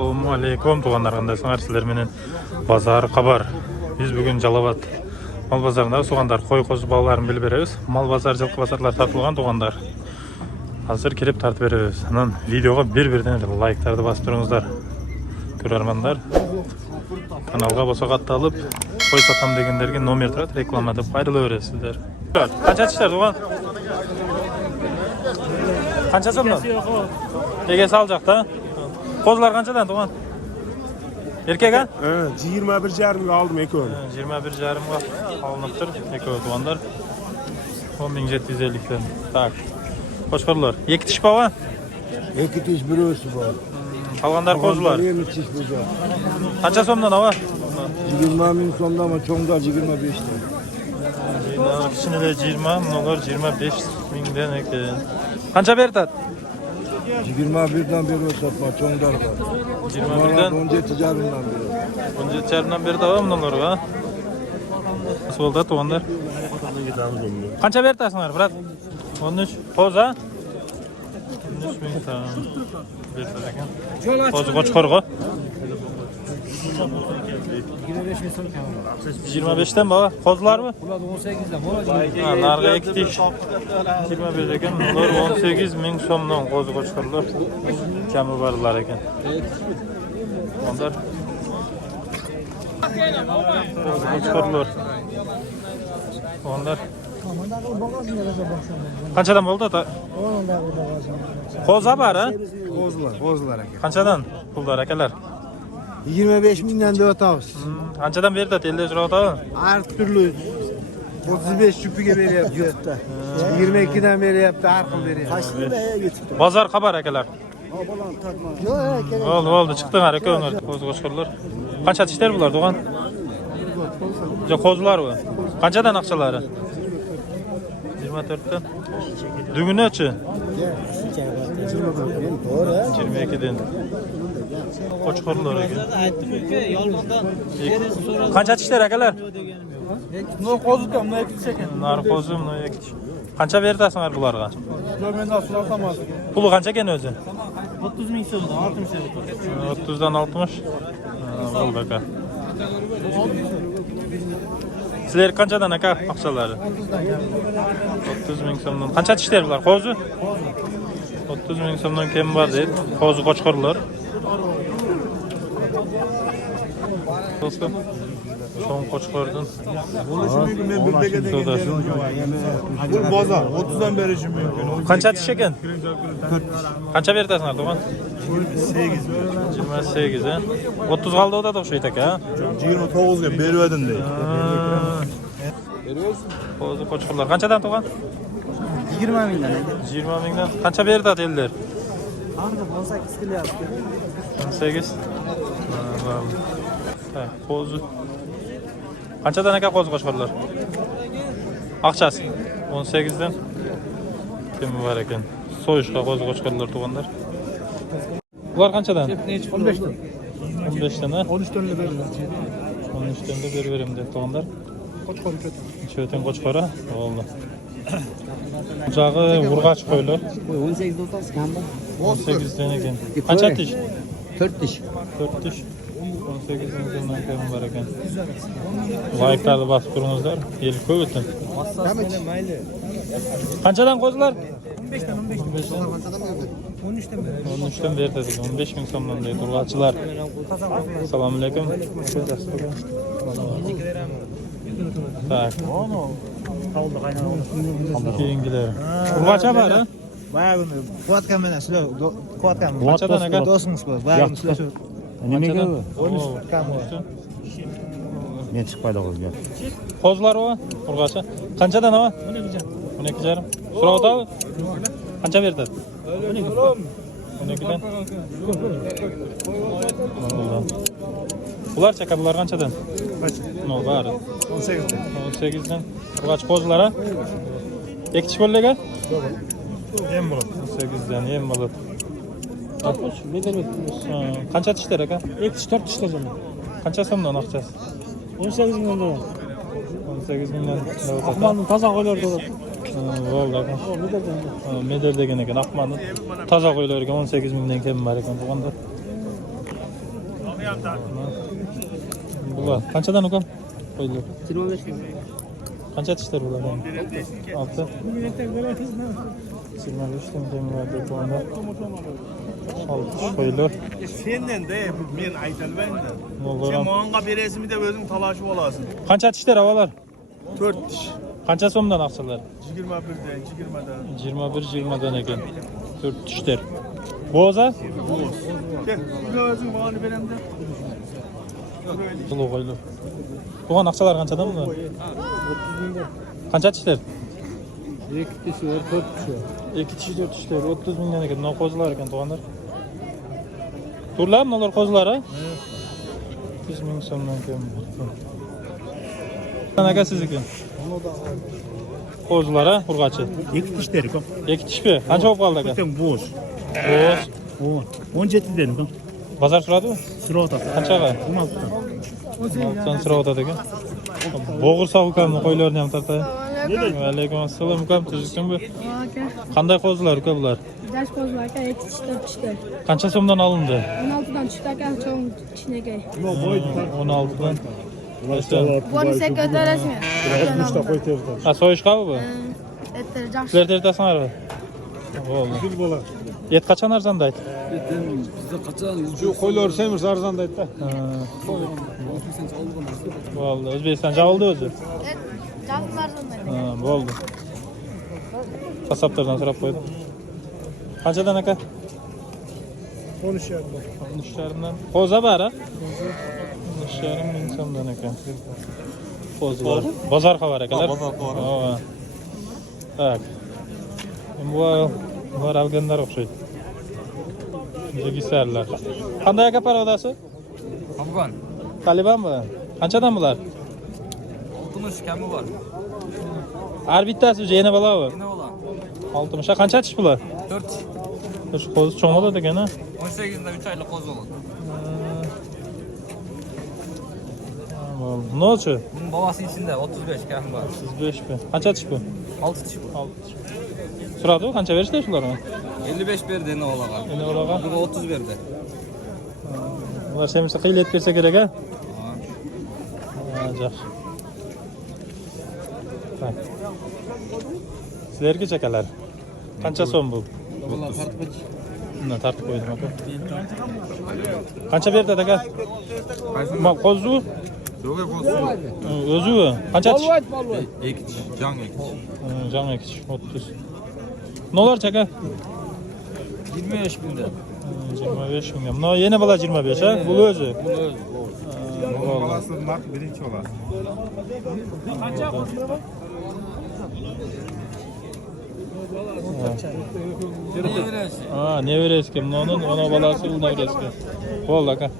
Assalomu alaykum tuğanlar, qandaysыңар? Sizler menen Bazar Kabar. Biz bugün Jalabat mal bazarında soğanlar, koy kozu ballarını bilip berебiz. Mal bazar, жылқы bazarlar tartılgan tuğanlar. Hazır kirip tartып berебiz. Анан videoga bir-birden эле лайктарды басып туруңуздар. Көрөрмандар. Kanalga bosa катталып, koy satam degендерге номер турат, реклама деп кайрыла бересиздер. Канча чиштер туган? Канча сомдон? Egesi alacakta. Kozlar kançadan tuğan? Erkek ha? 21,5 aldım ekoğunu. 21,5 alınıptır. Ekoğu tuğanlar. 10.750'den. Tak. Hoş karılar. Yeki tiş baba? Екі тиш бір өсі бар. Kalganlar kozlar. Екі тиш бір жақ. Kança somdan hava? 20.000 сомда ма, чоңда 25'te. Kişine de 20, mnolar 25.000'den eken. Kança bertat? 21'den beri satma, çoğundar var. 21'den? 17,5'dan beri. 17,5'dan beri devam mnolar ha? Nasıl oldu tuğanlar? Kança bertasınlar brat? 13. Poz ha? 13.000 tamam. Bertat eken. Pozu koç korgu. 25'ten baba. Kozlar mı? 18'den. Narga ektik. 21 eken. Bunlar 18.000 somdan kozu koçkarlar. Kemi barılar eken. Onlar kozu koçkarlar. Onlar kançadan oldu ata? Koza var ha? Kozlar. Kançadan pullar ekeler? 25.000'den de otağız. Kançadan beri de elde jura ata? Her türlü 35 şüpüge beri yaptı. 22'den beri yaptı, her kıl beri yaptı. Kaçtı be getirdi. Bazar kabar ekeler? Oldu çıktın her eke öner. Kozu koçkarlar. Kança tişler bular Doğan? Kozular mı? Kançadan akçaları? 24'ten. Düğünü açı? 22'den. Koçkarlar eke. Kança tişler ekeler? Kozu da mı ekilsek? Nar kozu mu ekil? Kança verirsiniz bularga? Ben de suratamadım. Pulu kança gene özü? 30.000 sözden 60 sözden. 30'dan 60. Ol baka. Sizler kançadan aka akçaları? 30.000 somdan. Kança tişler bular? Kozu? 30.000 somdan kim var deyip. Kozu koçkarlar. Dostum. Son koçkardın. Bu bazar 30'dan beri şimdi. Kança tiş eken? Kança verirsiniz Doğan? 28 ha. 30 kaldı o da şey tek ha. 29'ga beriverdin deydi. Kozu koçkarlar. Kançadan Doğan? 20.000'den. 20.000'den. Kança verdi at eller? 18 kilo yaptı. 18. Kozu. Kançadan aka kozu koçkarlar? Akçası. 18'den. Kim var eken? Soyuşka kozu koçkarlar tuğanlar. Bunlar kançadan? 15'ten. 15'ten ha? 13'ten de verirler. 13'ten de bir verim de tuğanlar. Koçkar Çöten koçkara. Oldu. Ucağı vurgaç koyulur. 18'de otarız kanda. 18'den eken. Kança tiş? 4 diş. 4 diş. 18'den sonra kim var eken. Like'larda basıp durunuzlar. El köy ötün. Kançadan kozular? 15'ten. 13'ten beri dedik. 15.000 somdan deydi. Urgaçılar. Selamünaleyküm. Tak. Keyingiler. Urgaça var ha? Bayağı günü. Kuatkan bana söyle. Kuatkan. Kançadan aka? Dostunuz bu. Bayağı günü söyle. Kançadan. 13'ten. Ne çıkmaydı o ya? Kozlar o. Urgaça. Kançadan hava? 12 jarım. Sura otağı? Kança verdi? 12'den. Bular çaka bular kançadan? No var. 18'den. Urgaç kozlara? Ekçi kollega? Hem bulut. 18'den yem bulut. Kança tişler aka? Ekşi 4 dişler zaman. Kança somdan akçası? 18.000'den lira. 18.000'den. Akmanın taza koyuyor da. Oldu aka. Medel degen eken Akman'ın taza koyular eken 18.000'den kemi var eken. Bular qanchadan ukam? Qo'ydilar. 25 ming. Qancha tishlar bular? 6. 25 tanga do'konda. 6 tish qo'ydilar. Senden de men aytalmayman. Bo'ldi. Sen manga beresimi de o'zing talashib olasın. Qancha tishlar avalar? 4 tish. Qancha so'mdan aqsalar? 21'den, 20'dan. 21-20dan ekan. 4 tishlar. Bo'za? Gel, bir özün bana verem de. Sulu qo'ydilar. Bo'lgan aqsalar qanchadan bular? 30 mingdan. Qancha tishlar? 2 kishi var, 4 kishi var. 2 tish 4 tishlar 30 mingdan ekan. Bunlar qo'zilar ekan to'g'anlar. Turlar bular qo'zilar ha? 30 ming so'mdan ekan. Qanaqa sizniki? Qo'zilar ha, urg'achi. 2 tishlar ekan. 2 tishmi? Qancha bo'lib qoldi aka? Sen bo'sh. Bo'z. 17 dan ekan. Bozor suradimi? Sirota. Qanchaga? 16 dan. Sen sira o'tadi ekan. Bo'g'irsoq ukamni qo'ylarni ham tartay. Alaykum assalom ukam, tuzukmi bu? Qanday qo'zilar uka bular? Yaş kozlar aka 2 tish 4 tishlar. Qancha so'mdan olindi? 16'dan tushdi aka cho'ng tishnaga. 16dan. Buni sen ko'tarasizmi? Ha, so'yishqami bu? Ettir yaxshi. Sizlar tertasizlar. Bo'ldi. Et qachon arzandaydi? Bizde kaçan? Şu qo'ylar semiz arzandaydi-da. Bo'ldi. O'zbekiston javldi o'zi. Javlar sonda. Ha, bo'ldi. Qassoblardan so'rab qo'ydim. Qanchadan aka? 13 yarım. 13'lerinden. Qo'za bari. 13,5 ming so'mdan ekan. Qo'zilar. Bozor xabar akalar. Bozor xabar. Ha. Tak. Bu alganlar o'xshaydi. Jigisarlar. Qanday aka parodasi? Afgan. Talibanmi? Qanchadan bular? 60 kami var. Har bittasi yana balami? Ne olan? 60. Ha, qancha tish bular? 4. Shu qo'zi cho'ng bo'ladi ekan, ha? 18'inde 3 aylık koz olur. Nochi? Bunun babası içinde 35 kami var. 35 mi? Qancha tish bu? 6 tiş bu. 6 tish. Suradi, qancha berishdi shularni? 55 verdi ne olaga. Endi ularga Bu da 30 verdi. ular semizcha qiylat bersa kerak, ha? Ha, yaxshi. Tak. Sizlarga chakalar. Qancha so'm bu? Vallahi farklı. Buni tartib qo'ydim aka. Qancha berdi aka? Ma qo'zu? O'zi qancha tish? İki tiş. Can iki tiş. Can ekish 30. Nolar chaka? 25 binde. 25 ming. Buni yana bola 25 ha? Bu o'zi. Bu da öz. Balası mark birinci olar. Ne veresi? Ha, nevereski. Bunun ona balası bu nevereski. Bo'ldi aka.